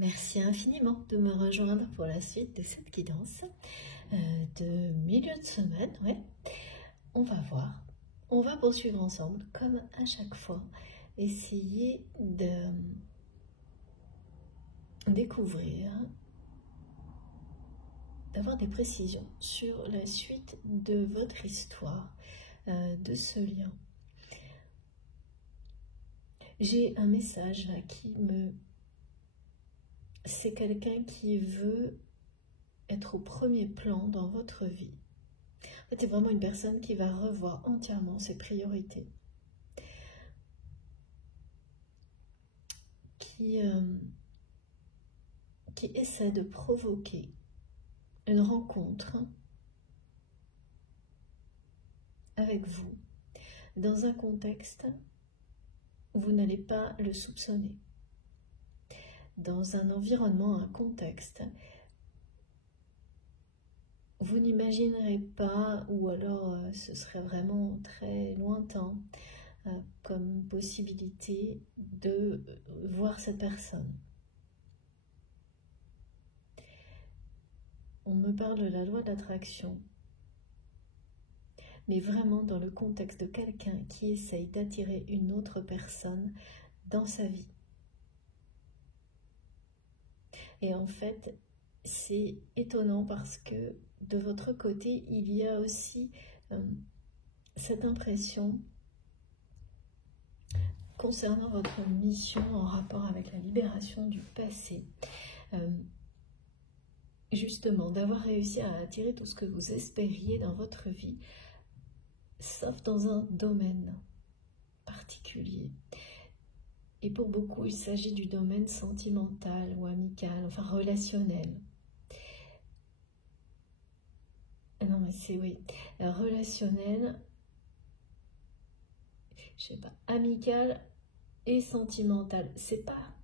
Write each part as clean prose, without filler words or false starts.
Merci infiniment de me rejoindre pour la suite de cette guidance de milieu de semaine. Ouais. On va voir, on va poursuivre ensemble, comme à chaque fois, essayer de découvrir, d'avoir des précisions sur la suite de votre histoire, de ce lien. J'ai un message là qui me... C'est quelqu'un qui veut être au premier plan dans votre vie. En fait, c'est vraiment une personne qui va revoir entièrement ses priorités. Qui essaie de provoquer une rencontre avec vous dans un contexte où vous n'allez pas le soupçonner. Dans un environnement, un contexte, vous n'imaginerez pas, ou alors ce serait vraiment très lointain comme possibilité de voir cette personne. On me parle de la loi d'attraction, mais vraiment dans le contexte de quelqu'un qui essaye d'attirer une autre personne dans sa vie. Et en fait, c'est étonnant parce que de votre côté, il y a aussi cette impression concernant votre mission en rapport avec la libération du passé. Justement, d'avoir réussi à attirer tout ce que vous espériez dans votre vie, sauf dans un domaine particulier. Et pour beaucoup, il s'agit du domaine sentimental ou amical, enfin relationnel. Non mais c'est, oui, relationnel, je sais pas, amical et sentimental. C'est pas,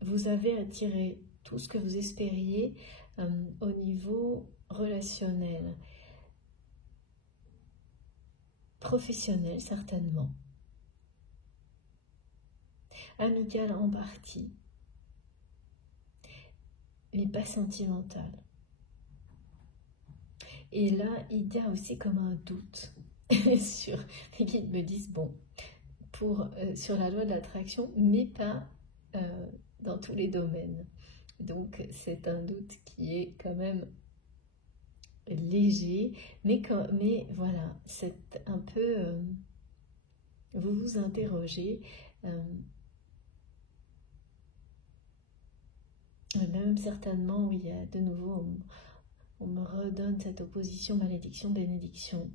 vous avez attiré tout ce que vous espériez au niveau relationnel, professionnel certainement, amical en partie, mais pas sentimental. Et là, il y a aussi comme un doute sur les guides me disent, bon, sur la loi de l'attraction, mais pas dans tous les domaines. Donc, c'est un doute qui est quand même léger, mais voilà, c'est un peu... vous vous interrogez, même certainement, oui, de nouveau, on me redonne cette opposition, malédiction, bénédiction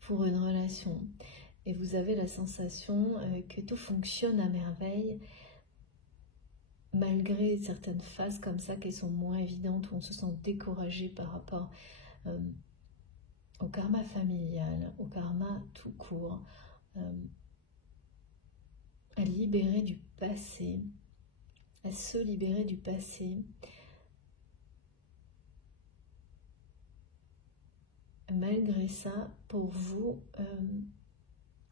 pour une relation. Et vous avez la sensation que tout fonctionne à merveille, malgré certaines phases comme ça qui sont moins évidentes, où on se sent découragé par rapport au karma familial, au karma tout court, à libérer du passé, à se libérer du passé. Malgré ça, pour vous,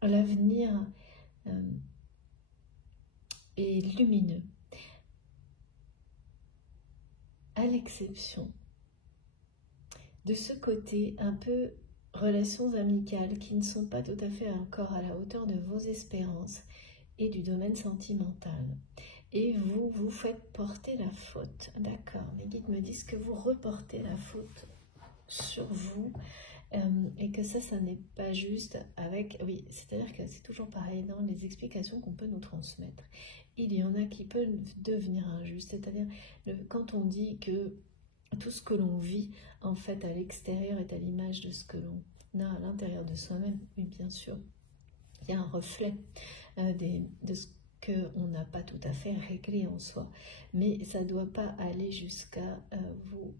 l'avenir est lumineux. À l'exception de ce côté un peu relations amicales qui ne sont pas tout à fait encore à la hauteur de vos espérances et du domaine sentimental. Et vous vous faites porter la faute. D'accord, mes guides me disent que vous reportez la faute sur vous et que ça n'est pas juste avec... Oui, c'est-à-dire que c'est toujours pareil dans les explications qu'on peut nous transmettre. Il y en a qui peuvent devenir injustes, c'est-à-dire quand on dit que tout ce que l'on vit, en fait, à l'extérieur est à l'image de ce que l'on a à l'intérieur de soi-même. Oui, bien sûr, il y a un reflet de ce qu'on n'a pas tout à fait réglé en soi. Mais ça ne doit pas aller jusqu'à vous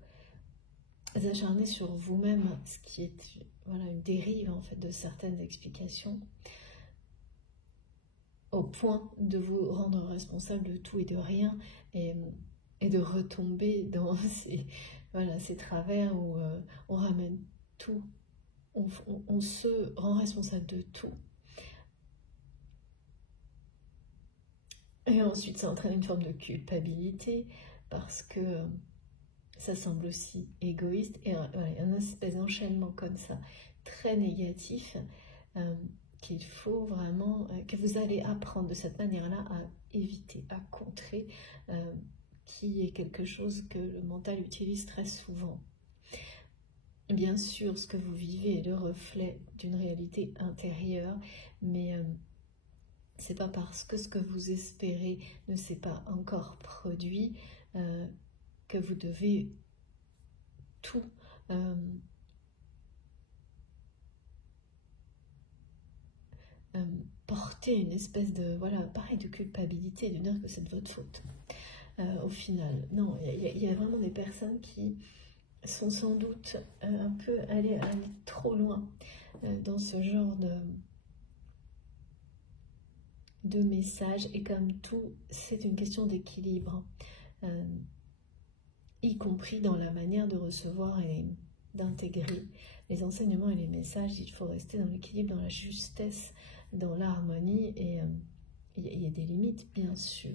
acharner sur vous-même, ce qui est voilà, une dérive en fait de certaines explications, au point de vous rendre responsable de tout et de rien, et de retomber dans ces travers où on ramène tout, on se rend responsable de tout. Et ensuite, ça entraîne une forme de culpabilité parce que ça semble aussi égoïste et un espèce d'enchaînement comme ça, très négatif, qu'il faut vraiment, que vous allez apprendre de cette manière-là à éviter, à contrer, qui est quelque chose que le mental utilise très souvent. Bien sûr, ce que vous vivez est le reflet d'une réalité intérieure, mais c'est pas parce que ce que vous espérez ne s'est pas encore produit que vous devez tout porter une espèce de, voilà, pareil, de culpabilité, de dire que c'est de votre faute. Au final, non, il y a vraiment des personnes qui sont sans doute un peu allées trop loin dans ce genre de message, et comme tout, c'est une question d'équilibre, y compris dans la manière de recevoir et d'intégrer les enseignements et les messages. Il faut rester dans l'équilibre, dans la justesse, dans l'harmonie, et il y a des limites, bien sûr.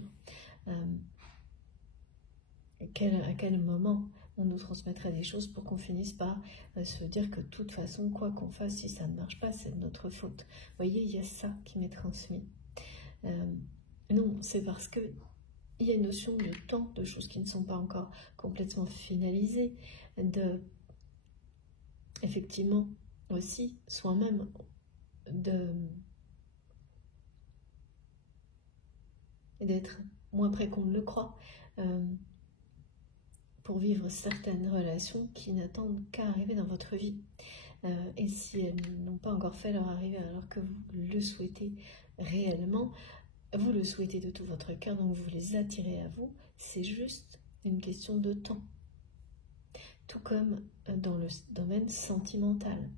À quel moment on nous transmettrait des choses pour qu'on finisse par se dire que de toute façon, quoi qu'on fasse, si ça ne marche pas, c'est de notre faute. Vous voyez, il y a ça qui m'est transmis. Non, c'est parce que il y a une notion de temps, de choses qui ne sont pas encore complètement finalisées, effectivement aussi soi-même, d'être moins près qu'on ne le croit, pour vivre certaines relations qui n'attendent qu'à arriver dans votre vie. Et si elles n'ont pas encore fait leur arrivée alors que vous le souhaitez réellement, vous le souhaitez de tout votre cœur, donc vous les attirez à vous, c'est juste une question de temps. Tout comme dans le domaine sentimental.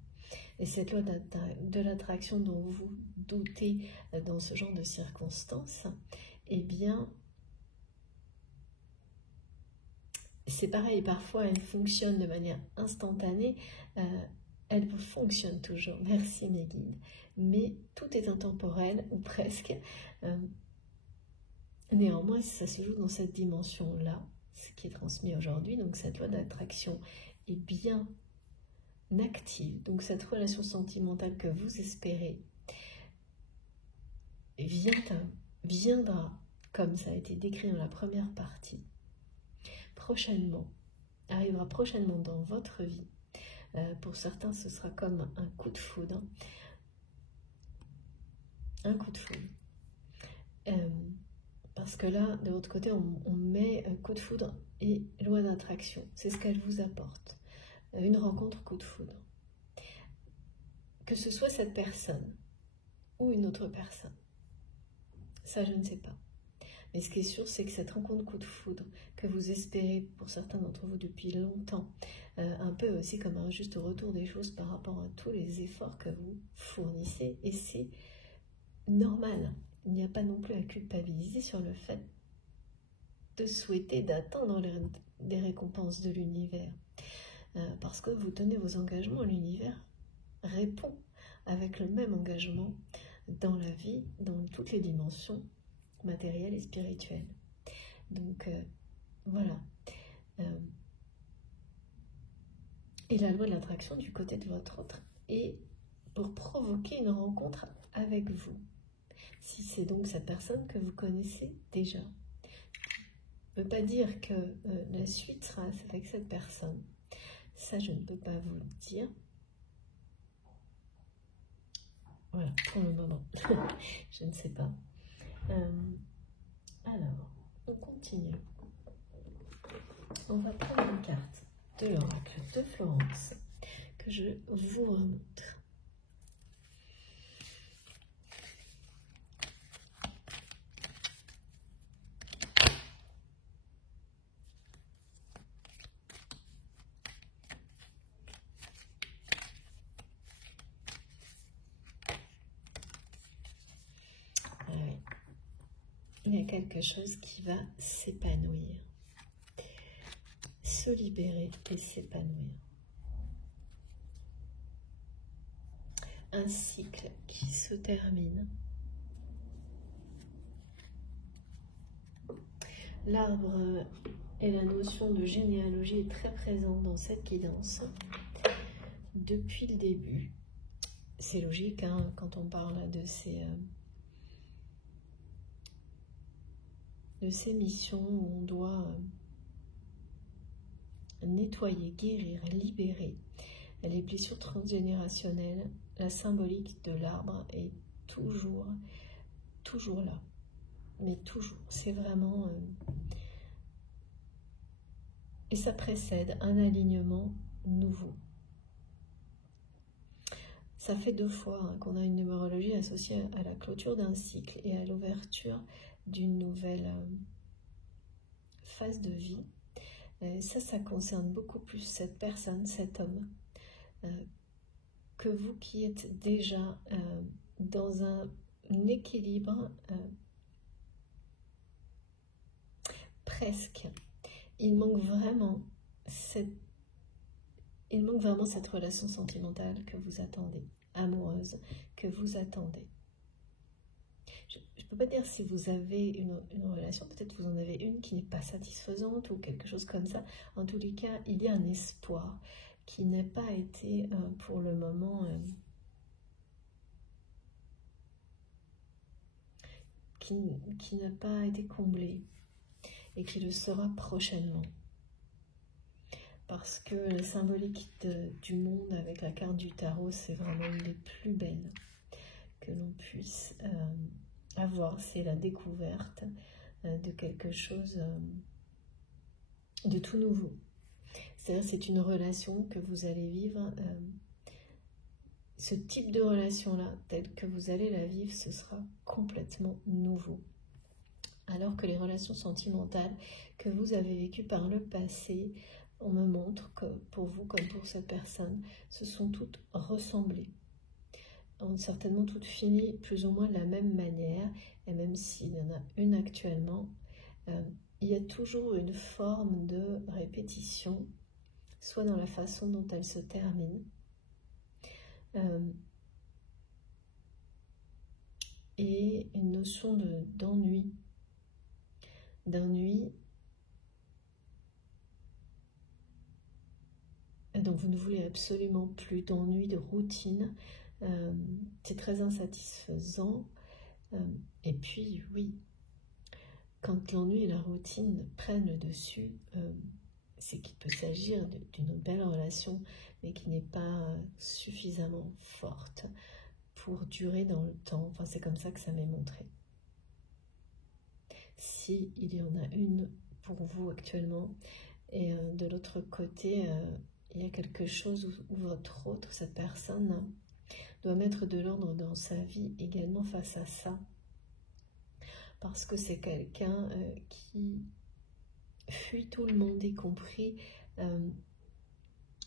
Et cette loi de l'attraction dont vous vous doutez dans ce genre de circonstances, eh bien, c'est pareil, parfois elle fonctionne de manière instantanée, elle fonctionne toujours, merci mes guides, mais tout est intemporel, ou presque. Néanmoins, ça se joue dans cette dimension-là, ce qui est transmis aujourd'hui, donc cette loi d'attraction est bien active, donc cette relation sentimentale que vous espérez viendra, comme ça a été décrit dans la première partie, arrivera prochainement dans votre vie. Pour certains, ce sera comme un coup de foudre. Un coup de foudre. Parce que là, de l'autre côté, on met un coup de foudre et loi d'attraction. C'est ce qu'elle vous apporte. Une rencontre coup de foudre. Que ce soit cette personne ou une autre personne. Ça, je ne sais pas. Mais ce qui est sûr, c'est que cette rencontre coup de foudre que vous espérez pour certains d'entre vous depuis longtemps, un peu aussi comme un juste retour des choses par rapport à tous les efforts que vous fournissez, et c'est normal. Il n'y a pas non plus à culpabiliser sur le fait de souhaiter, d'attendre des récompenses de l'univers. Parce que vous tenez vos engagements, l'univers répond avec le même engagement dans la vie, dans toutes les dimensions matérielles et spirituelles. Donc voilà. Et la loi de l'attraction du côté de votre autre est pour provoquer une rencontre avec vous. Si c'est donc cette personne que vous connaissez déjà. Ne veut pas dire que la suite sera avec cette personne. Ça, je ne peux pas vous le dire. Voilà, pour le moment. Je ne sais pas. Alors, on continue. On va prendre une carte de l'oracle de Florence que je vous remontre. Il y a quelque chose qui va s'épanouir, se libérer et s'épanouir. Un cycle qui se termine. L'arbre et la notion de généalogie est très présente dans cette guidance depuis le début. C'est logique hein, quand on parle de ces missions où on doit nettoyer, guérir, libérer les blessures transgénérationnelles. La symbolique de l'arbre est toujours là, mais toujours. C'est vraiment... et ça précède un alignement nouveau. Ça fait 2 fois hein, qu'on a une numérologie associée à la clôture d'un cycle et à l'ouverture d'une nouvelle phase de vie. Ça concerne beaucoup plus cette personne, cet homme, que vous qui êtes déjà dans un équilibre presque. Il manque vraiment cette relation sentimentale que vous attendez, amoureuse, que vous attendez. Je ne peux pas dire si vous avez une relation, peut-être vous en avez une qui n'est pas satisfaisante ou quelque chose comme ça. En tous les cas, il y a un espoir qui n'a pas été pour le moment, qui n'a pas été comblé et qui le sera prochainement. Parce que la symbolique du monde avec la carte du tarot, c'est vraiment une des plus belles que l'on puisse avoir. C'est la découverte de quelque chose de tout nouveau. C'est-à-dire c'est une relation que vous allez vivre. Ce type de relation-là, tel que vous allez la vivre, ce sera complètement nouveau. Alors que les relations sentimentales que vous avez vécues par le passé, on me montre que pour vous comme pour cette personne, se sont toutes ressemblées. Ont certainement toutes fini plus ou moins de la même manière, et même s'il y en a une actuellement, il y a toujours une forme de répétition, soit dans la façon dont elle se termine, et une notion d'ennui. Donc vous ne voulez absolument plus d'ennui, de routine. C'est très insatisfaisant. Et puis, oui, quand l'ennui et la routine prennent le dessus, c'est qu'il peut s'agir d'une belle relation, mais qui n'est pas suffisamment forte pour durer dans le temps. Enfin, c'est comme ça que ça m'est montré. Si il y en a une pour vous actuellement, et de l'autre côté, il y a quelque chose où votre autre, cette personne, doit mettre de l'ordre dans sa vie également face à ça. Parce que c'est quelqu'un qui fuit tout le monde, y compris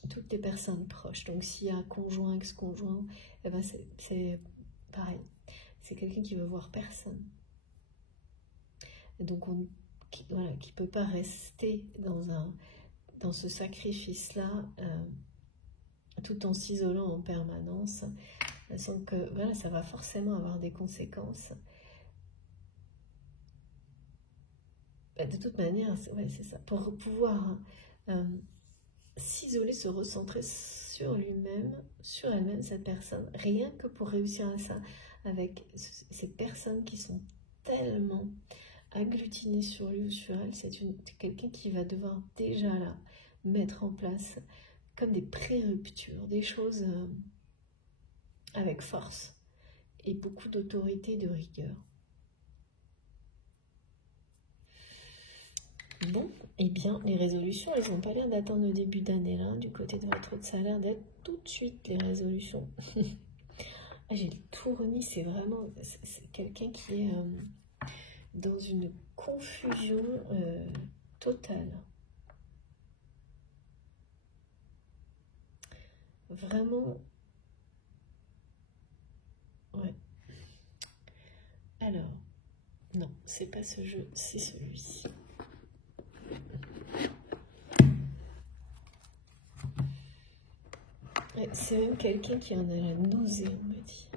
toutes les personnes proches. Donc s'il y a un conjoint, ex-conjoint, eh ben c'est pareil. C'est quelqu'un qui veut voir personne. Et donc qui ne peut pas rester dans ce sacrifice-là, tout en s'isolant en permanence. Donc voilà, ça va forcément avoir des conséquences. De toute manière, c'est ça. Pour pouvoir s'isoler, se recentrer sur lui-même, sur elle-même, cette personne, rien que pour réussir à ça, avec ces personnes qui sont tellement agglutinées sur lui ou sur elle, c'est quelqu'un qui va devoir déjà là mettre en place comme des pré-ruptures, des choses avec force et beaucoup d'autorité, de rigueur. Bon, eh bien, les résolutions, elles n'ont pas l'air d'attendre le début d'année là. Du côté de votre autre, ça a l'air d'être tout de suite les résolutions. Ah, j'ai tout remis, c'est vraiment... C'est quelqu'un qui est dans une confusion totale. Vraiment... Ouais. Alors, non, c'est pas ce jeu, c'est celui-ci. C'est même quelqu'un qui en a la nausée, on me dit,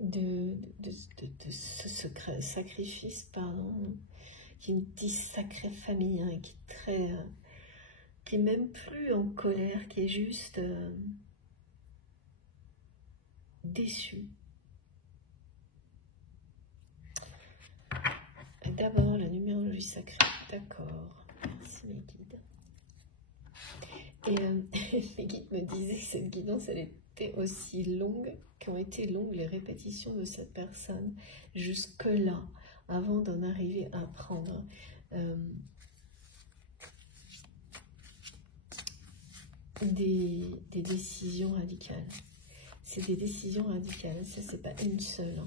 de ce sacrifice, pardon, qui est une petite sacrée famille, hein, qui est très... qui est même plus en colère, qui est juste déçu. D'abord, la numérologie sacrée. D'accord. Merci mes guides. Et mes guides me disaient que cette guidance, elle était aussi longue, qu'ont été longues les répétitions de cette personne jusque-là, avant d'en arriver à prendre des décisions radicales. C'est des décisions radicales, ça c'est pas une seule. Hein.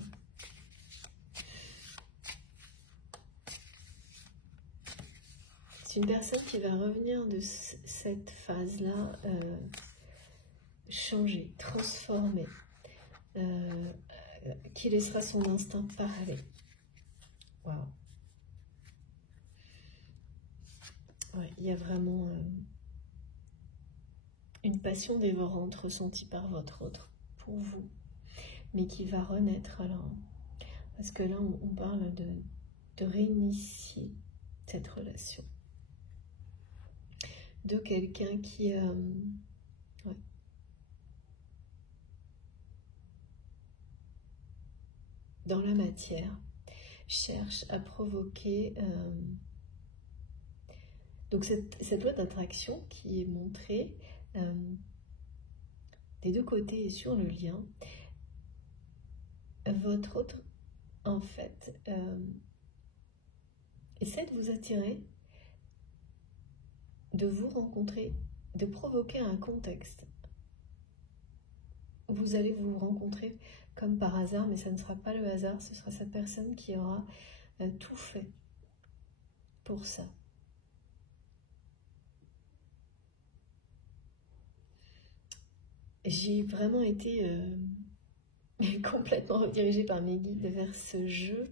C'est une personne qui va revenir de cette phase-là, changer, transformer, qui laissera son instinct parler. Waouh. Ouais, il y a vraiment une passion dévorante ressentie par votre autre pour vous, mais qui va renaître alors. Parce que là, on parle de réinitier cette relation. De quelqu'un qui... ouais. Dans la matière, cherche à provoquer... donc cette loi d'attraction qui est montrée des deux côtés et sur le lien, votre autre, en fait, essaie de vous attirer, de vous rencontrer, de provoquer un contexte. Vous allez vous rencontrer comme par hasard, mais ça ne sera pas le hasard, ce sera cette personne qui aura tout fait pour ça. J'ai vraiment été complètement redirigée par mes guides vers ce jeu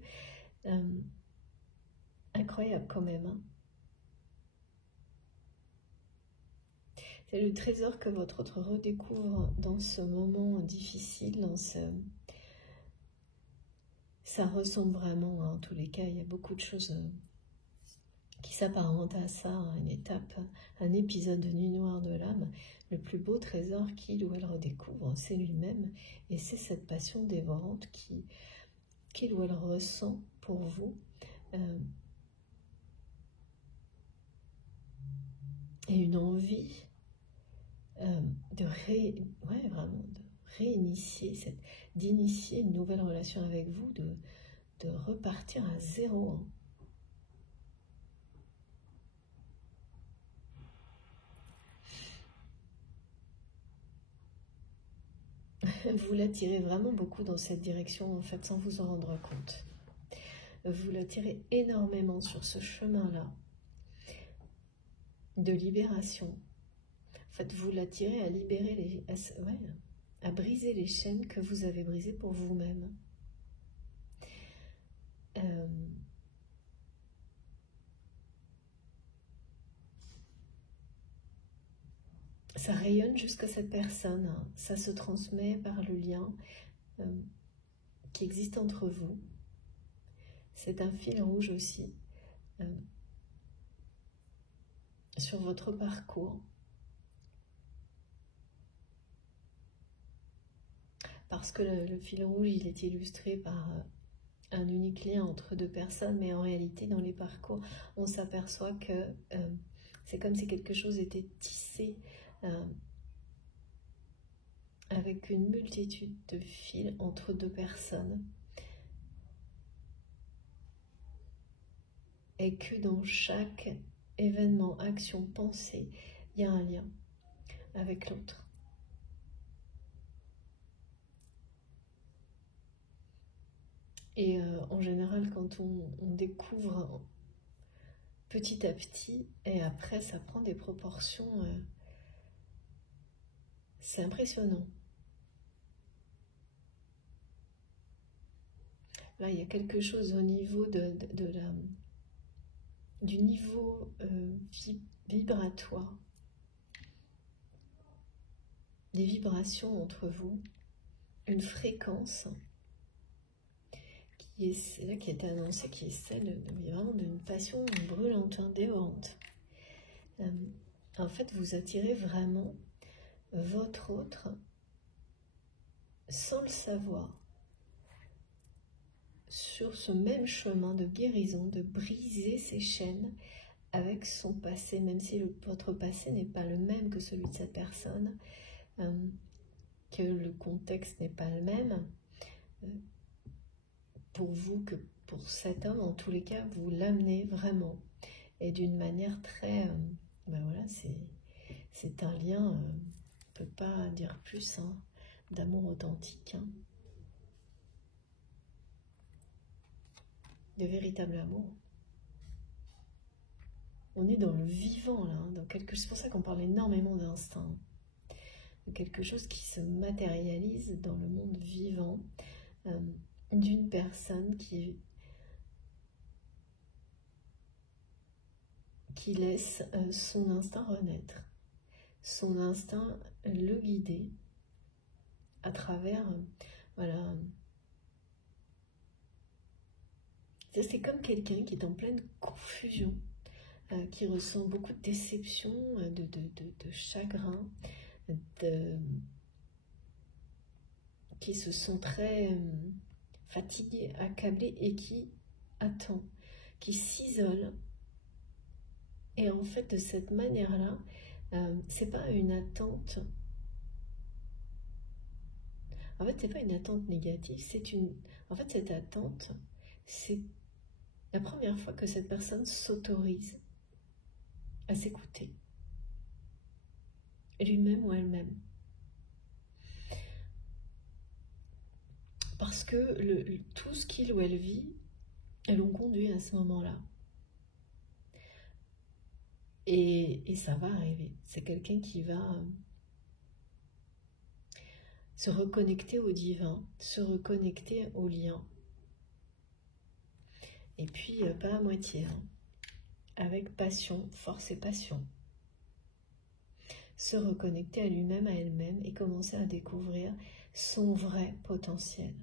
incroyable quand même. Hein. C'est le trésor que votre autre redécouvre dans ce moment difficile, dans ça ressemble vraiment, hein, en tous les cas, il y a beaucoup de choses qui s'apparentent à ça, hein, une étape, un épisode de Nuit Noire de l'âme. Le plus beau trésor qu'il ou elle redécouvre, c'est lui-même, et c'est cette passion dévorante qu'il ou elle ressent pour vous. Et une envie vraiment de réinitier, d'initier une nouvelle relation avec vous, de repartir à zéro. Hein. Vous l'attirez vraiment beaucoup dans cette direction, en fait, sans vous en rendre compte. Vous l'attirez énormément sur ce chemin-là de libération. En fait, vous l'attirez à libérer à briser les chaînes que vous avez brisées pour vous-même. Ça rayonne jusqu'à cette personne, hein. Ça se transmet par le lien qui existe entre vous. C'est un fil rouge aussi sur votre parcours. Parce que le fil rouge, il est illustré par un unique lien entre deux personnes, mais en réalité, dans les parcours, on s'aperçoit que c'est comme si quelque chose était tissé avec une multitude de fils entre deux personnes. Et que dans chaque événement, action, pensée, il y a un lien avec l'autre. Et en général, quand on découvre petit à petit, et après ça prend des proportions, c'est impressionnant. Là, il y a quelque chose au niveau du niveau vibratoire, des vibrations entre vous, une fréquence c'est là qui est annoncée, qui est celle vraiment d'une passion brûlante, dévorante. En fait, vous attirez vraiment votre autre sans le savoir sur ce même chemin de guérison, de briser ses chaînes avec son passé, même si votre passé n'est pas le même que celui de cette personne, que le contexte n'est pas le même, pour vous que pour cet homme, en tous les cas, vous l'amenez vraiment, et d'une manière très... ben voilà, c'est un lien, on ne peut pas dire plus, hein, d'amour authentique, hein, de véritable amour. On est dans le vivant là, hein, c'est pour ça qu'on parle énormément d'instinct, de quelque chose qui se matérialise dans le monde vivant, d'une personne qui laisse son instinct renaître, son instinct le guider à travers, voilà. C'est comme quelqu'un qui est en pleine confusion, qui ressent beaucoup de déception, de chagrin, qui se sent très fatigué, accablé et qui attend, qui s'isole. Et en fait, de cette manière-là, c'est pas une attente. En fait, c'est pas une attente négative. En fait, cette attente, c'est la première fois que cette personne s'autorise à s'écouter, lui-même ou elle-même. Parce que tout ce qu'il ou elle vit, elles l'ont conduit à ce moment-là. Et ça va arriver. C'est quelqu'un qui va se reconnecter au divin, se reconnecter au lien. Et puis, pas à moitié, hein, avec passion, force et passion. Se reconnecter à lui-même, à elle-même et commencer à découvrir son vrai potentiel.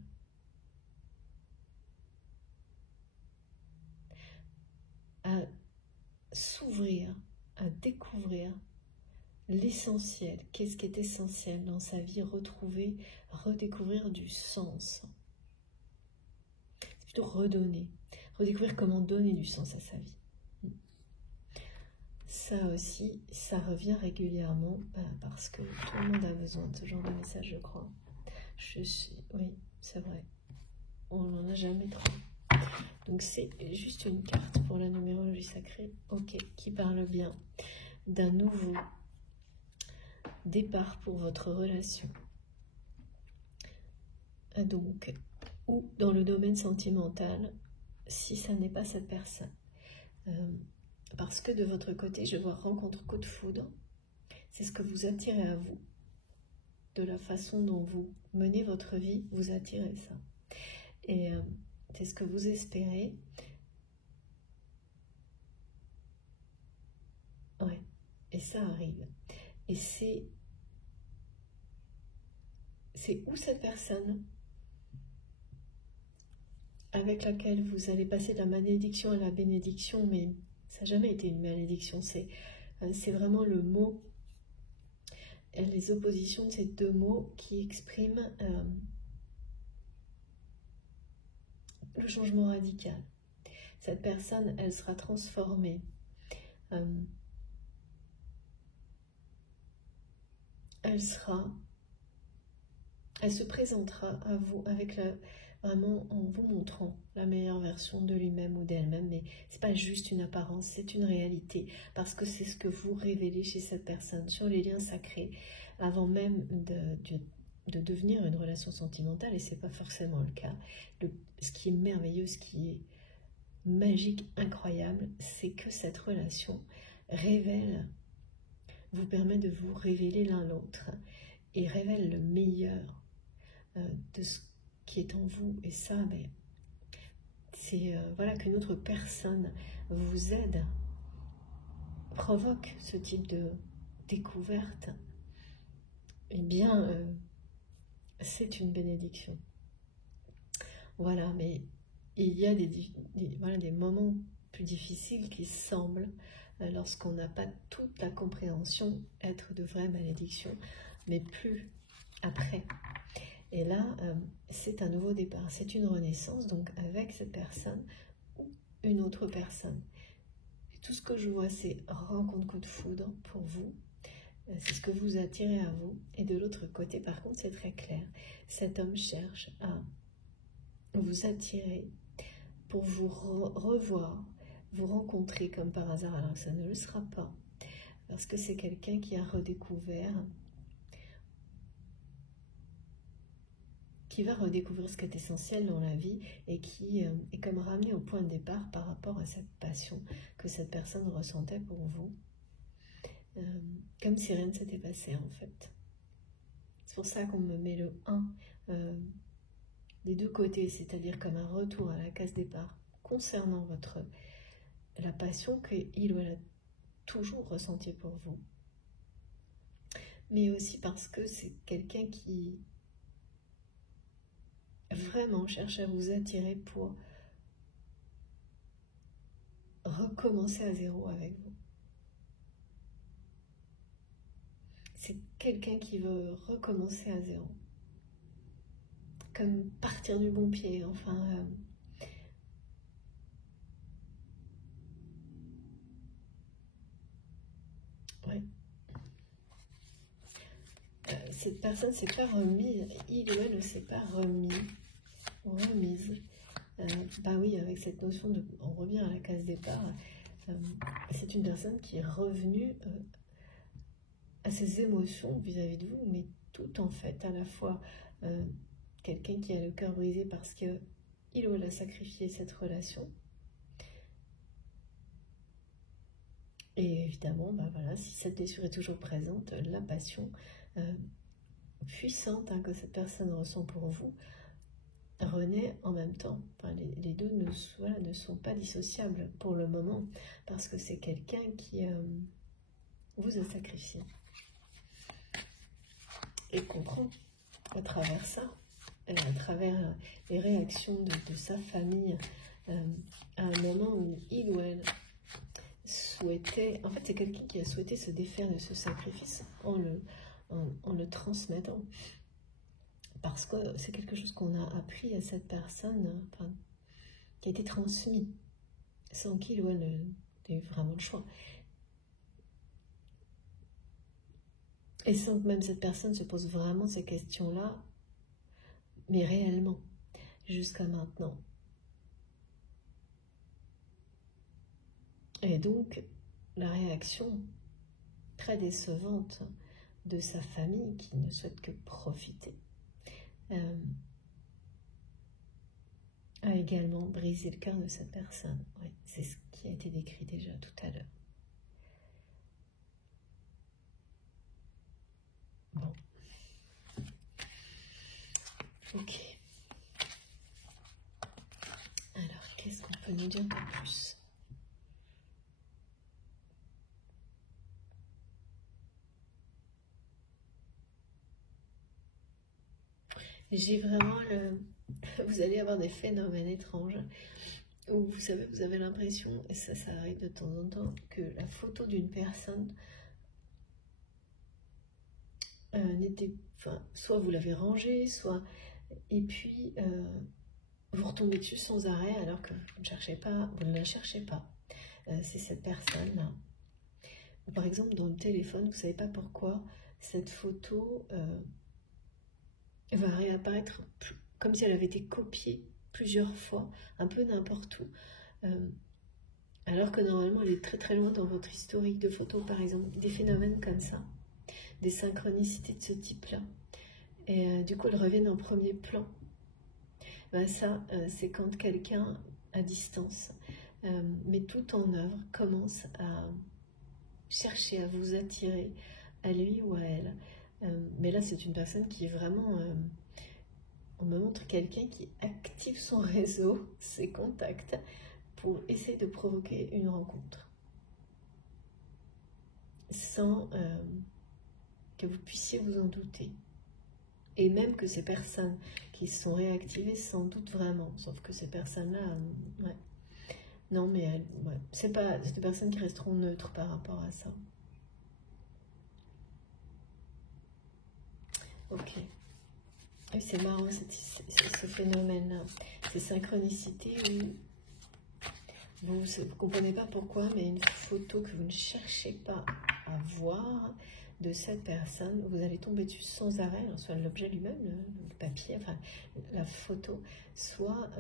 À s'ouvrir, à découvrir l'essentiel. Qu'est-ce qui est essentiel dans sa vie? Retrouver, redécouvrir du sens. C'est plutôt redonner. Redécouvrir comment donner du sens à sa vie. Ça aussi, ça revient régulièrement parce que tout le monde a besoin de ce genre de message, je crois. Oui, c'est vrai. On n'en a jamais trop. Donc c'est juste une carte pour la numérologie sacrée, ok, qui parle bien d'un nouveau départ pour votre relation. Donc, ou dans le domaine sentimental, si ça n'est pas cette personne. Parce que de votre côté, je vois rencontre coup de foudre. C'est ce que vous attirez à vous. De la façon dont vous menez votre vie, vous attirez ça. Et c'est ce que vous espérez. Ouais. Et ça arrive. Et c'est où cette personne avec laquelle vous allez passer de la malédiction à la bénédiction, mais ça n'a jamais été une malédiction, c'est vraiment le mot, les oppositions de ces deux mots qui expriment le changement radical. Cette personne, elle sera transformée. Elle se présentera à vous avec vraiment en vous montrant la meilleure version de lui-même ou d'elle-même, mais c'est pas juste une apparence, c'est une réalité, parce que c'est ce que vous révélez chez cette personne, sur les liens sacrés, avant même de devenir une relation sentimentale, et c'est pas forcément le cas. Ce qui est merveilleux, ce qui est magique, incroyable, c'est que cette relation vous permet de vous révéler l'un l'autre, et révèle le meilleur de ce qui est en vous. Et ça, c'est voilà, qu'une autre personne vous aide, provoque ce type de découverte, eh bien, c'est une bénédiction. Voilà, mais il y a voilà, des moments plus difficiles qui semblent, lorsqu'on n'a pas toute la compréhension, être de vraies malédictions, mais plus après. Et là, c'est un nouveau départ, c'est une renaissance, donc avec cette personne ou une autre personne. Et tout ce que je vois, c'est rencontre coup de foudre pour vous. C'est ce que vous attirez à vous. Et de l'autre côté, par contre, c'est très clair. Cet homme cherche à vous attirer pour vous revoir, vous rencontrer comme par hasard, alors que ça ne le sera pas. Parce que c'est quelqu'un qui a redécouvert, qui va redécouvrir ce qui est essentiel dans la vie et qui est comme ramené au point de départ par rapport à cette passion que cette personne ressentait pour vous. Comme si rien ne s'était passé en fait. C'est pour ça qu'on me met le 1 des deux côtés, c'est-à-dire comme un retour à la case départ concernant la passion qu'il ou elle a toujours ressentie pour vous. Mais aussi parce que c'est quelqu'un qui vraiment cherche à vous attirer pour recommencer à zéro avec vous. C'est quelqu'un qui veut recommencer à zéro. Comme partir du bon pied, enfin... ouais. Cette personne ne s'est pas remise, il ou elle ne s'est pas remise. Bah oui, avec cette notion de... On revient à la case départ. C'est une personne qui est revenue à ses émotions vis-à-vis de vous, mais tout en fait, à la fois quelqu'un qui a le cœur brisé parce qu'il ou elle a sacrifié cette relation. Et évidemment, bah voilà, si cette blessure est toujours présente, la passion puissante que cette personne ressent pour vous renaît en même temps. Enfin, les deux ne sont pas dissociables pour le moment, parce que c'est quelqu'un qui vous a sacrifié. Et comprend à travers ça, à travers les réactions de sa famille, à un moment où il ou elle souhaitait... En fait, c'est quelqu'un qui a souhaité se défaire de ce sacrifice en le transmettant. Parce que c'est quelque chose qu'on a appris à cette personne, enfin, qui a été transmis, sans qu'il ou elle ait vraiment le choix. Et sans que même cette personne se pose vraiment ces questions-là, mais réellement, jusqu'à maintenant. Et donc, la réaction très décevante de sa famille qui ne souhaite que profiter a également brisé le cœur de cette personne. Ouais, c'est ce qui a été décrit déjà tout à l'heure. Bon. Ok. Alors, qu'est-ce qu'on peut nous dire de plus ? J'ai vraiment vous allez avoir des phénomènes étranges où, vous savez, vous avez l'impression, et ça arrive de temps en temps, que la photo d'une personne n'était... Enfin, soit vous l'avez rangée, soit... Et puis, vous retombez dessus sans arrêt alors que vous ne la cherchez pas. C'est cette personne-là. Par exemple, dans le téléphone, vous ne savez pas pourquoi, cette photo... va réapparaître comme si elle avait été copiée plusieurs fois, un peu n'importe où, alors que normalement elle est très très loin dans votre historique de photos, par exemple, des phénomènes comme ça, des synchronicités de ce type-là, et du coup elles reviennent en premier plan. Ben ça, c'est quand quelqu'un à distance, mais tout en œuvre, commence à chercher à vous attirer à lui ou à elle. Mais là, c'est une personne qui est vraiment... on me montre quelqu'un qui active son réseau, ses contacts, pour essayer de provoquer une rencontre. Sans que vous puissiez vous en douter. Et même que ces personnes qui se sont réactivées s'en doutent vraiment. Sauf que ces personnes-là, ouais. Non, mais ouais. C'est des personnes qui resteront neutres par rapport à ça. Ok. Et c'est marrant ce phénomène-là. Ces synchronicités où vous ne comprenez pas pourquoi, mais une photo que vous ne cherchez pas à voir de cette personne, vous allez tomber dessus sans arrêt, hein, soit l'objet lui-même, le papier, enfin la photo, soit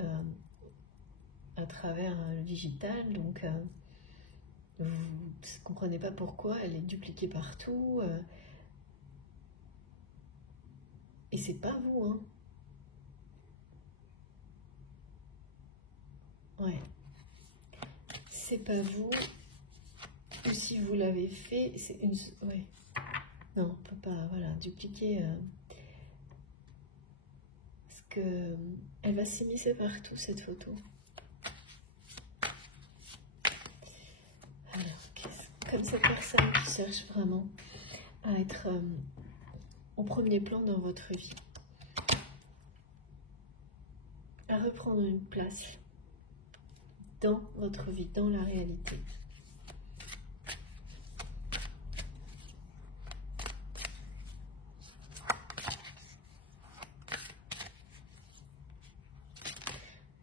à travers le digital. Donc vous ne comprenez pas pourquoi, elle est dupliquée partout. Et c'est pas vous, hein. Ouais. C'est pas vous. Ou si vous l'avez fait, c'est une... Ouais. Non, on peut pas, voilà, dupliquer... parce que... elle va s'immiscer partout, cette photo. Alors, comme cette personne qui cherche vraiment à être au premier plan dans votre vie. À reprendre une place dans votre vie, dans la réalité.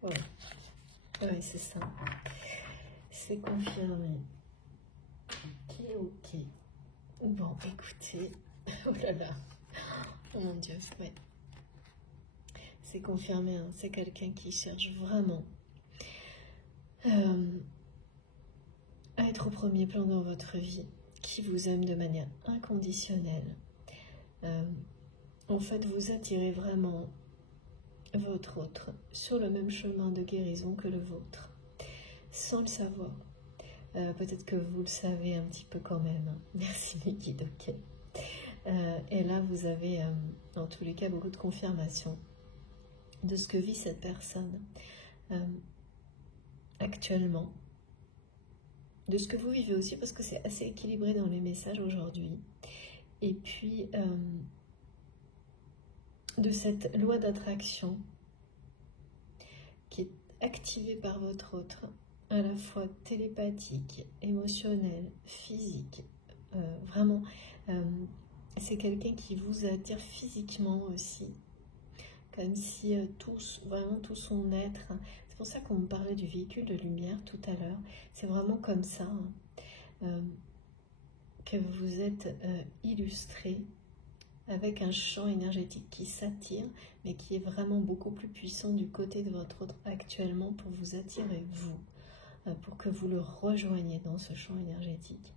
Ouais, ouais, c'est ça. C'est confirmé. Ok. Bon, écoutez. Oh là là. Oh mon Dieu, ouais. C'est confirmé, hein. C'est quelqu'un qui cherche vraiment à être au premier plan dans votre vie, qui vous aime de manière inconditionnelle. En fait, vous attirez vraiment votre autre sur le même chemin de guérison que le vôtre, sans le savoir. Peut-être que vous le savez un petit peu quand même. Merci Niki, ok. Et là, vous avez, en tous les cas, beaucoup de confirmation de ce que vit cette personne actuellement, de ce que vous vivez aussi, parce que c'est assez équilibré dans les messages aujourd'hui. Et puis, de cette loi d'attraction qui est activée par votre autre, à la fois télépathique, émotionnelle, physique. Vraiment, c'est quelqu'un qui vous attire physiquement aussi, comme si vraiment tout son être, c'est pour ça qu'on me parlait du véhicule de lumière tout à l'heure, c'est vraiment comme ça, hein, que vous êtes illustré avec un champ énergétique qui s'attire, mais qui est vraiment beaucoup plus puissant du côté de votre autre actuellement pour vous attirer, vous, pour que vous le rejoigniez dans ce champ énergétique.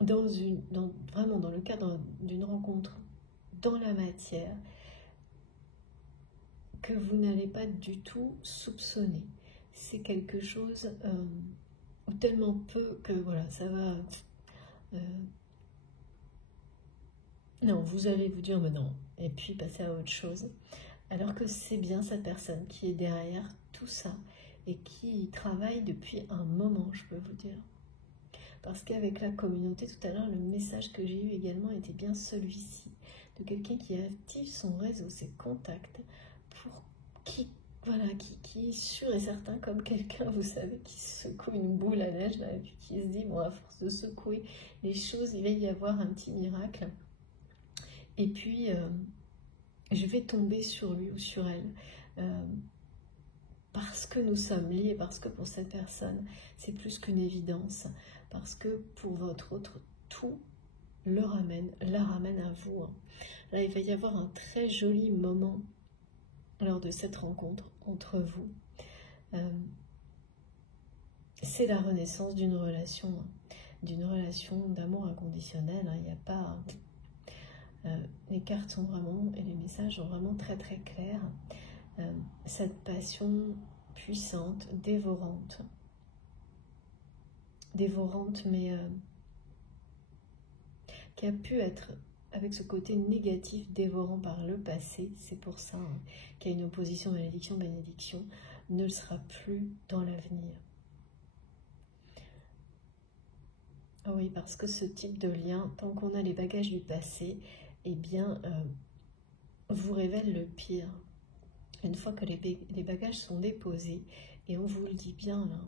Vraiment dans le cadre d'une rencontre dans la matière que vous n'allez pas du tout soupçonner. C'est quelque chose ou tellement peu que voilà, ça va... non, vous allez vous dire mais non, et puis passer à autre chose. Alors que c'est bien cette personne qui est derrière tout ça et qui travaille depuis un moment, je peux vous dire. Parce qu'avec la communauté, tout à l'heure, le message que j'ai eu également était bien celui-ci, de quelqu'un qui active son réseau, ses contacts, pour qui est sûr et certain, comme quelqu'un, vous savez, qui secoue une boule à neige, là, et puis qui se dit, bon, à force de secouer les choses, il va y avoir un petit miracle. Et puis, je vais tomber sur lui ou sur elle, parce que nous sommes liés, parce que pour cette personne, c'est plus qu'une évidence, parce que pour votre autre, tout la ramène à vous. Là, il va y avoir un très joli moment lors de cette rencontre entre vous. C'est la renaissance d'une relation d'amour inconditionnel. Il n'y a pas... les cartes sont vraiment, et les messages sont vraiment très très clairs. Cette passion puissante, dévorante, mais qui a pu être avec ce côté négatif dévorant par le passé. C'est pour ça qu'il y a une opposition bénédiction, ne le sera plus dans l'avenir. Oui, parce que ce type de lien, tant qu'on a les bagages du passé, eh bien, vous révèle le pire. Une fois que les bagages sont déposés, et on vous le dit bien là,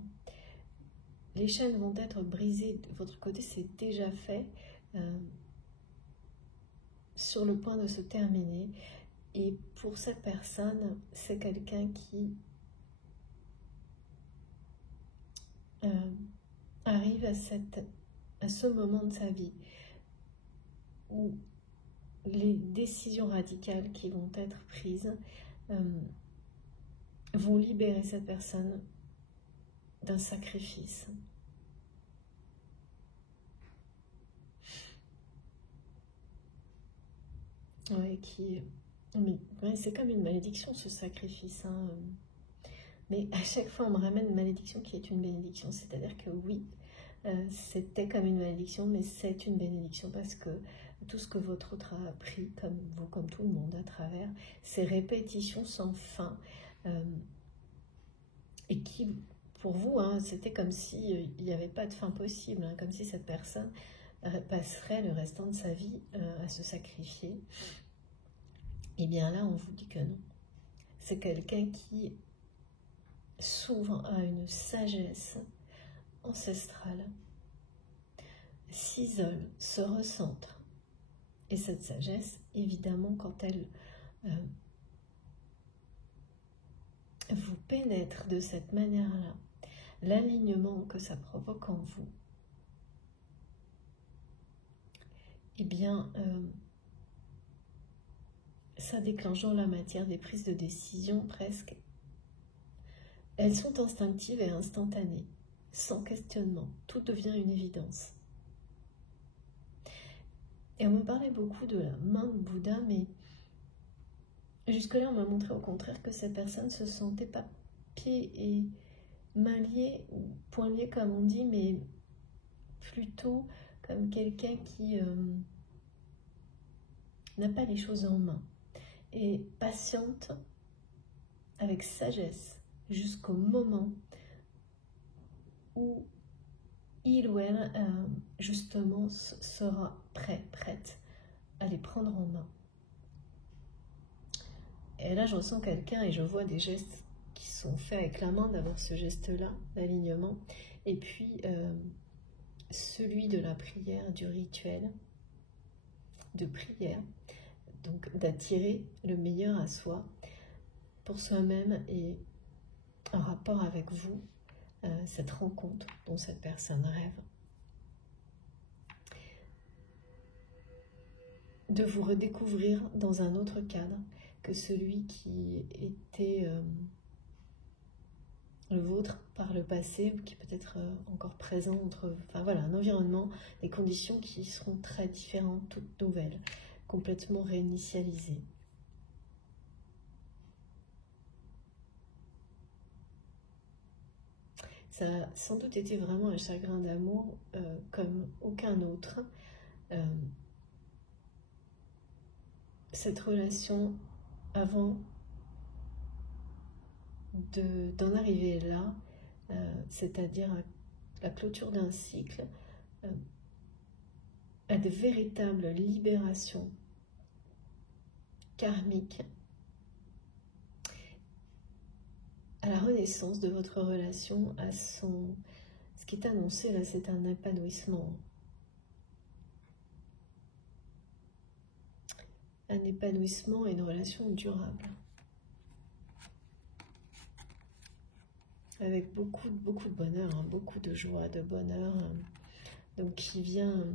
les chaînes vont être brisées. De votre côté, c'est déjà fait, sur le point de se terminer. Et pour cette personne, c'est quelqu'un qui arrive à ce moment de sa vie où les décisions radicales qui vont être prises vont libérer cette personne d'un sacrifice. Ouais, c'est comme une malédiction, ce sacrifice. Hein. Mais à chaque fois, on me ramène une malédiction qui est une bénédiction. C'est-à-dire que oui, c'était comme une malédiction, mais c'est une bénédiction parce que tout ce que votre autre a appris, comme vous, comme tout le monde, à travers ces répétitions sans fin, et qui, pour vous, hein, c'était comme s'il n'y avait pas de fin possible, hein, comme si cette personne passerait le restant de sa vie à se sacrifier. Et bien là, on vous dit que non. C'est quelqu'un qui s'ouvre à une sagesse ancestrale, s'isole, se recentre. Et cette sagesse, évidemment, quand elle vous pénètre de cette manière-là, l'alignement que ça provoque en vous, eh bien, ça déclenche dans la matière des prises de décision presque. Elles sont instinctives et instantanées, sans questionnement. Tout devient une évidence. Et on me parlait beaucoup de la main de Bouddha, mais jusque-là, on m'a montré au contraire que cette personne ne se sentait pas pieds et mains liés, ou poings liés comme on dit, mais plutôt comme quelqu'un qui n'a pas les choses en main et patiente avec sagesse jusqu'au moment où il ou elle justement sera prête à les prendre en main. Et là, je ressens quelqu'un et je vois des gestes qui sont faits avec la main, d'abord ce geste-là, l'alignement, et puis celui de la prière, du rituel de prière, donc d'attirer le meilleur à soi, pour soi-même et en rapport avec vous, cette rencontre dont cette personne rêve. De vous redécouvrir dans un autre cadre que celui qui était le vôtre par le passé, ou qui peut être encore présent enfin voilà, un environnement, des conditions qui seront très différentes, toutes nouvelles, complètement réinitialisées. Ça a sans doute été vraiment un chagrin d'amour comme aucun autre. Cette relation, avant d'en arriver là, c'est-à-dire à la clôture d'un cycle, à de véritables libérations karmiques, à la renaissance de votre relation, à ce qui est annoncé là, c'est un épanouissement. Un épanouissement et une relation durable. Avec beaucoup de bonheur, hein, beaucoup de joie, de bonheur. Donc qui vient,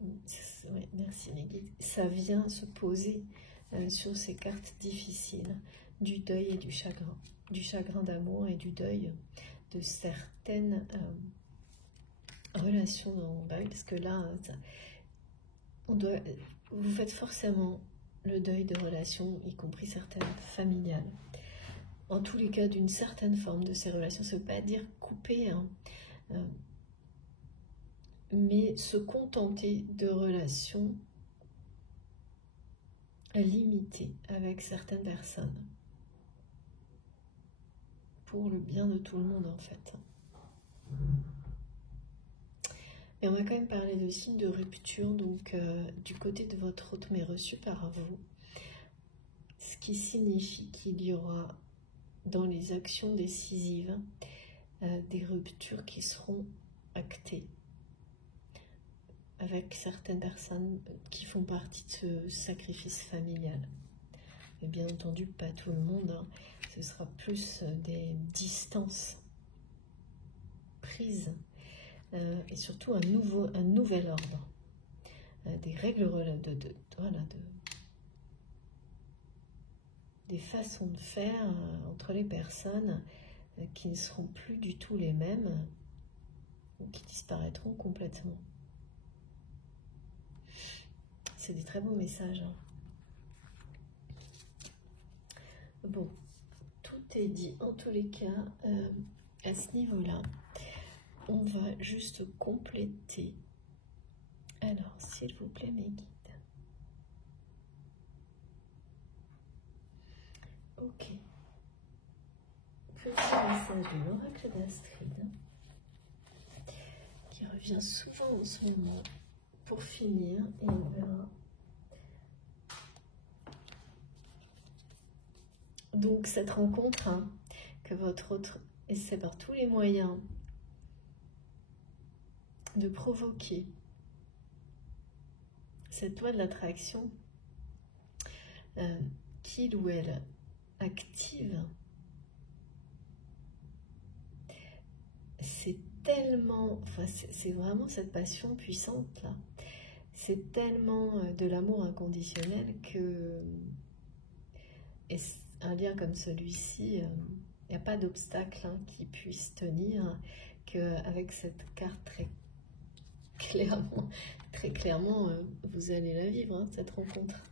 ouais, merci les guides, ça vient se poser sur ces cartes difficiles du deuil et du chagrin d'amour et du deuil de certaines relations en deuil, parce que là, vous faites forcément le deuil de relations, y compris certaines familiales. En tous les cas, d'une certaine forme de ces relations, ça ne veut pas dire couper, hein, mais se contenter de relations limitées avec certaines personnes. Pour le bien de tout le monde, en fait. Et on va quand même parler de signes de rupture, donc du côté de votre hôte, mais reçu par vous. Ce qui signifie qu'il y aura dans les actions décisives des ruptures qui seront actées avec certaines personnes qui font partie de ce sacrifice familial. Et bien entendu, pas tout le monde, hein. Ce sera plus des distances prises et surtout un nouvel ordre, des règles des façons de faire entre les personnes qui ne seront plus du tout les mêmes ou qui disparaîtront complètement. C'est des très beaux messages, hein. Bon, tout est dit en tous les cas à ce niveau-là. On va juste compléter. Alors, s'il vous plaît, mes guides. Ok. Petit message de l'oracle d'Astrid qui revient souvent en ce moment pour finir et on verra. Donc cette rencontre hein, que votre autre essaie par tous les moyens de provoquer, cette loi de l'attraction qu'il ou elle active, c'est tellement, enfin c'est vraiment cette passion puissante là, c'est tellement de l'amour inconditionnel que et un lien comme celui-ci, il n'y a pas d'obstacle hein, qui puisse tenir, qu'avec cette carte très clairement, vous allez la vivre, hein, cette rencontre.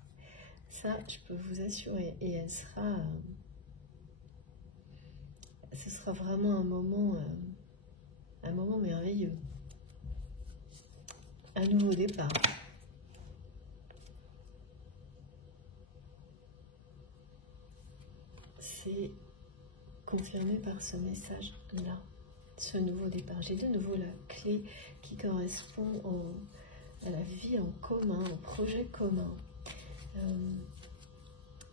Ça, je peux vous assurer. Et elle sera, ce sera vraiment un moment merveilleux. Un nouveau départ. C'est confirmé par ce message-là, ce nouveau départ. J'ai de nouveau la clé qui correspond à la vie en commun, au projet commun.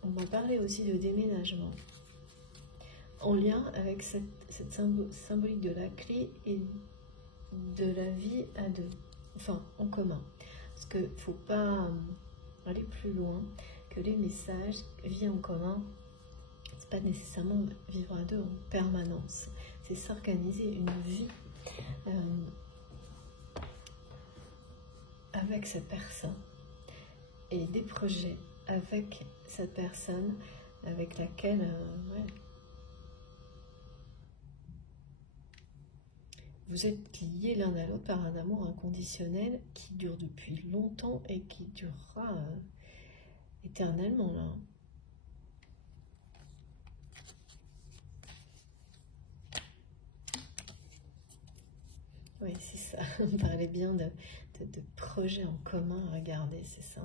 On m'a parlé aussi de déménagement, en lien avec cette symbolique de la clé et de la vie à deux, enfin en commun. Parce qu'il ne faut pas aller plus loin que les messages, vie en commun, c'est pas nécessairement vivre à deux en permanence, c'est s'organiser une vie avec cette personne et des projets avec cette personne avec laquelle ouais, vous êtes liés l'un à l'autre par un amour inconditionnel qui dure depuis longtemps et qui durera éternellement là. Oui, c'est ça. On parlait bien de projets en commun. Regardez, c'est ça.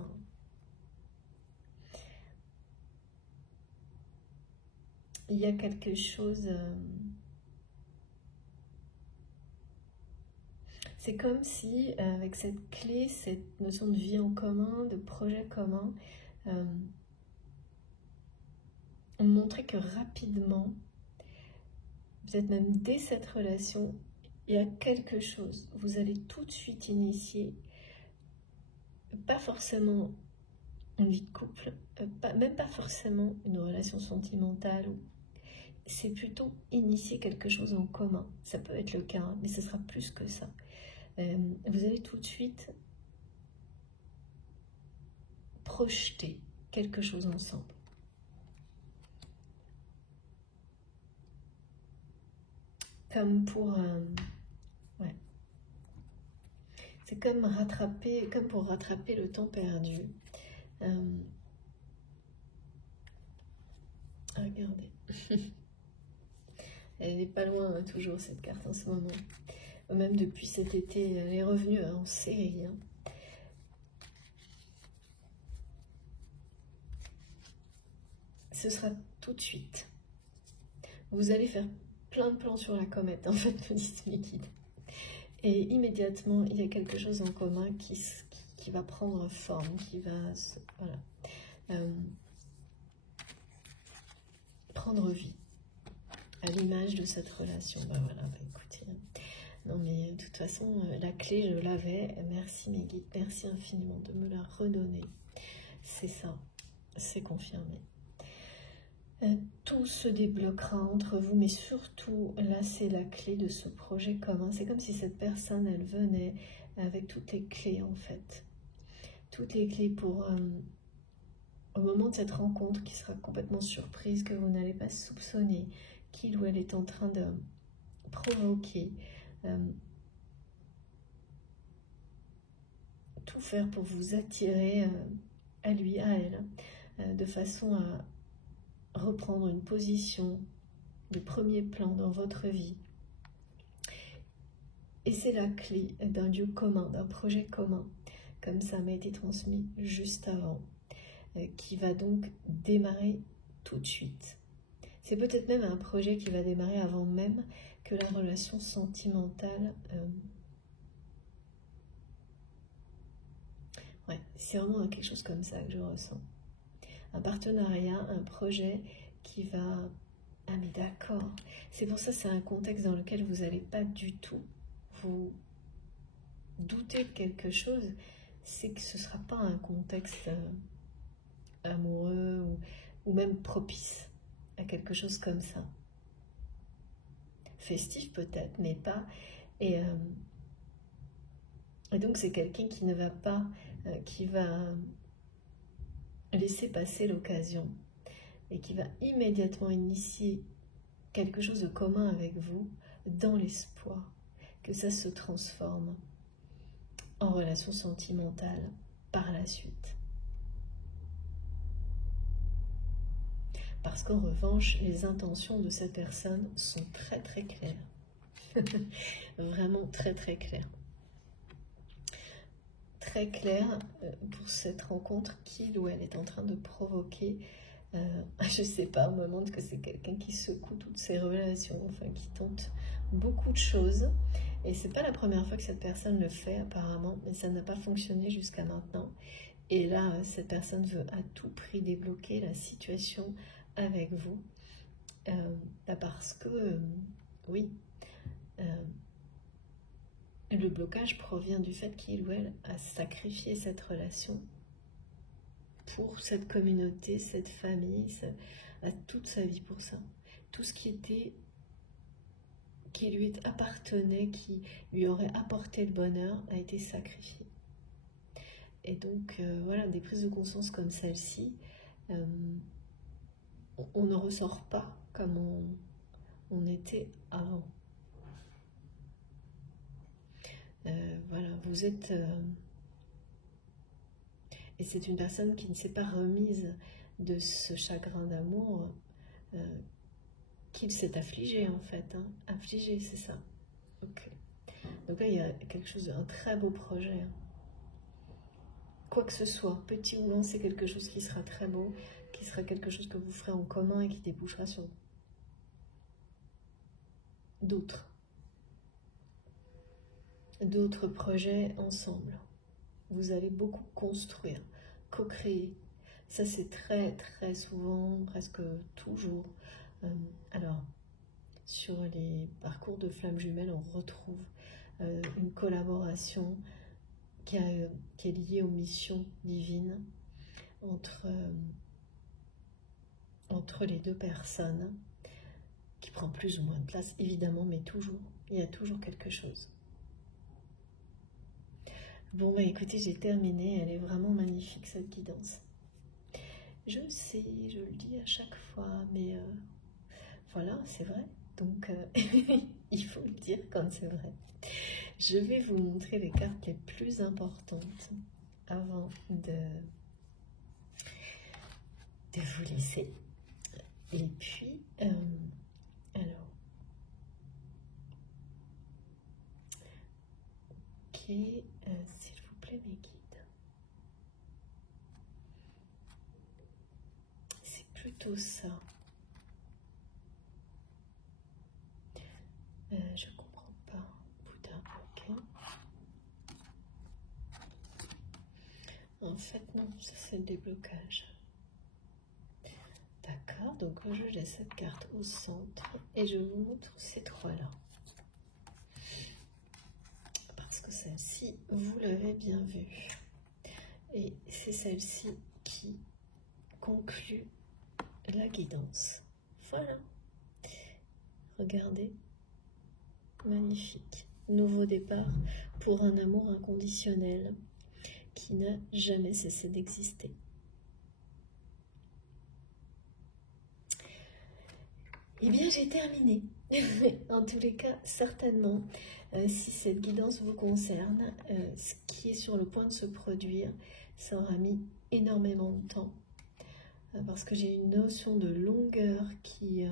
Il y a quelque chose... C'est comme si, avec cette clé, cette notion de vie en commun, de projet commun, on montrait que rapidement, peut-être même dès cette relation, il y a quelque chose. Vous allez tout de suite initier, pas forcément une vie de couple, même pas forcément une relation sentimentale. C'est plutôt initier quelque chose en commun. Ça peut être le cas, hein, mais ce sera plus que ça. Vous allez tout de suite projeter quelque chose ensemble. Comme pour... ouais. C'est comme pour rattraper le temps perdu. Regardez. Elle n'est pas loin hein, toujours cette carte en ce moment. Même depuis cet été, elle est revenue en série. Hein. Ce sera tout de suite. Vous allez faire plein de plans sur la comète, en fait, me disent mes guides. Et immédiatement, il y a quelque chose en commun qui va prendre forme, qui va voilà, prendre vie, à l'image de cette relation. Ben voilà, ben écoutez, non mais de toute façon, la clé, je l'avais. Merci mes guides, merci infiniment de me la redonner. C'est ça, c'est confirmé. Tout se débloquera entre vous, mais surtout, là, c'est la clé de ce projet commun. C'est comme si cette personne, elle venait avec toutes les clés, en fait. Toutes les clés pour, au moment de cette rencontre, qui sera complètement surprise, que vous n'allez pas soupçonner qu'il ou elle est en train de provoquer, tout faire pour vous attirer à lui, à elle, de façon à reprendre une position de premier plan dans votre vie. Et c'est la clé d'un lieu commun, d'un projet commun, comme ça m'a été transmis juste avant, qui va donc démarrer tout de suite. C'est peut-être même un projet qui va démarrer avant même que la relation sentimentale. Ouais, c'est vraiment quelque chose comme ça que je ressens. Un partenariat, un projet qui va... Ah mais d'accord, c'est pour ça que c'est un contexte dans lequel vous n'allez pas du tout vous douter de quelque chose, c'est que ce ne sera pas un contexte amoureux ou même propice à quelque chose comme ça. Festif peut-être, mais pas. Et donc c'est quelqu'un qui ne va pas, qui va laisser passer l'occasion et qui va immédiatement initier quelque chose de commun avec vous dans l'espoir que ça se transforme en relation sentimentale par la suite. Parce qu'en revanche, les intentions de cette personne sont très très claires. Vraiment très très claires. Très claires pour cette rencontre qu'il ou elle est en train de provoquer. Je sais pas, on me montre que c'est quelqu'un qui secoue toutes ses relations, enfin qui tente beaucoup de choses. Et c'est pas la première fois que cette personne le fait apparemment, mais ça n'a pas fonctionné jusqu'à maintenant. Et là, cette personne veut à tout prix débloquer la situation avec vous, parce que, oui, le blocage provient du fait qu'il ou elle a sacrifié cette relation pour cette communauté, cette famille, a toute sa vie pour ça. Tout ce qui lui appartenait, qui lui aurait apporté le bonheur, a été sacrifié. Et donc, voilà, des prises de conscience comme celle-ci, on ne ressort pas comme on était avant. Voilà, vous êtes... et c'est une personne qui ne s'est pas remise de ce chagrin d'amour, qu'il s'est affligé en fait. Hein. Affligé, c'est ça. Ok. Donc là, il y a quelque chose d'un très beau projet. Hein. Quoi que ce soit, petit ou grand, c'est quelque chose qui sera très beau, qui sera quelque chose que vous ferez en commun et qui débouchera sur d'autres projets ensemble. Vous allez beaucoup construire, co-créer. Ça, c'est très, très souvent, presque toujours. Alors, sur les parcours de flammes jumelles, on retrouve une collaboration qui est liée aux missions divines entre les deux personnes, qui prend plus ou moins de place, évidemment, mais toujours, il y a toujours quelque chose. Bon, bah écoutez, j'ai terminé, elle est vraiment magnifique cette guidance. Je sais, je le dis à chaque fois, mais voilà, c'est vrai, donc il faut le dire quand c'est vrai. Je vais vous montrer les cartes les plus importantes avant de vous laisser. Et puis, alors, ok, s'il vous plaît, mes guides. C'est plutôt ça. Je comprends pas. Bouddha, ok. En fait, non, ça c'est le déblocage. D'accord, donc je laisse cette carte au centre et je vous montre ces trois-là. Parce que celle-ci, vous l'avez bien vue. Et c'est celle-ci qui conclut la guidance. Voilà. Regardez. Magnifique. Nouveau départ pour un amour inconditionnel qui n'a jamais cessé d'exister. Eh bien, j'ai terminé. En tous les cas, certainement, si cette guidance vous concerne, ce qui est sur le point de se produire, ça aura mis énormément de temps. Parce que j'ai une notion de longueur qui...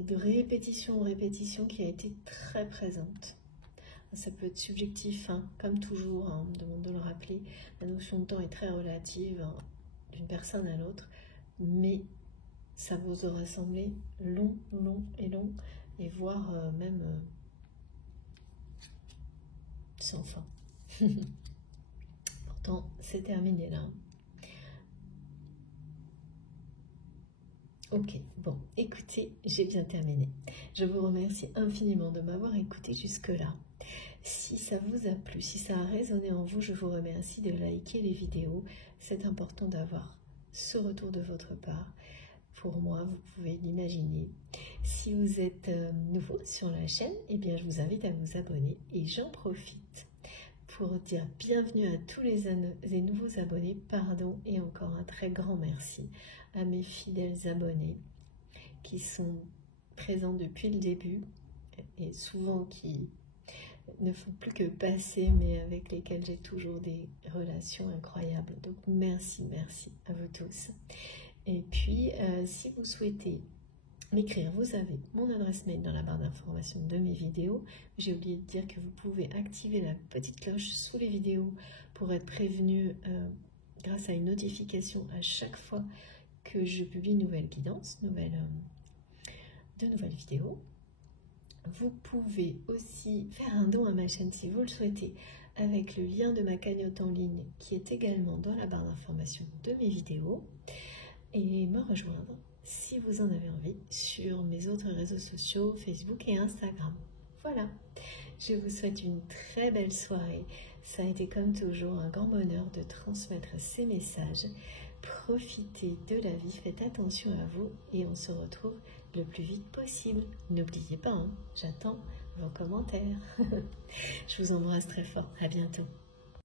de répétition en répétition qui a été très présente. Ça peut être subjectif, hein, comme toujours, hein, on me demande de le rappeler. La notion de temps est très relative hein, d'une personne à l'autre, mais ça vous aura semblé long, et voire même sans fin. Pourtant, c'est terminé là. Ok, bon, écoutez, j'ai bien terminé. Je vous remercie infiniment de m'avoir écouté jusque-là. Si ça vous a plu, si ça a résonné en vous, je vous remercie de liker les vidéos. C'est important d'avoir ce retour de votre part. Pour moi, vous pouvez l'imaginer. Si vous êtes nouveau sur la chaîne, eh bien, je vous invite à vous abonner. Et j'en profite pour dire bienvenue à tous les nouveaux abonnés. Pardon et encore un très grand merci à mes fidèles abonnés qui sont présents depuis le début et souvent qui ne font plus que passer, mais avec lesquels j'ai toujours des relations incroyables. Donc merci à vous tous. Et puis, si vous souhaitez m'écrire, vous avez mon adresse mail dans la barre d'information de mes vidéos. J'ai oublié de dire que vous pouvez activer la petite cloche sous les vidéos pour être prévenu grâce à une notification à chaque fois que je publie une nouvelle guidance, de nouvelles vidéos. Vous pouvez aussi faire un don à ma chaîne si vous le souhaitez avec le lien de ma cagnotte en ligne qui est également dans la barre d'information de mes vidéos et me rejoindre si vous en avez envie sur mes autres réseaux sociaux, Facebook et Instagram. Voilà, je vous souhaite une très belle soirée. Ça a été comme toujours un grand bonheur de transmettre ces messages. Profitez de la vie, faites attention à vous et on se retrouve le plus vite possible. N'oubliez pas, hein, j'attends vos commentaires. Je vous embrasse très fort, à bientôt.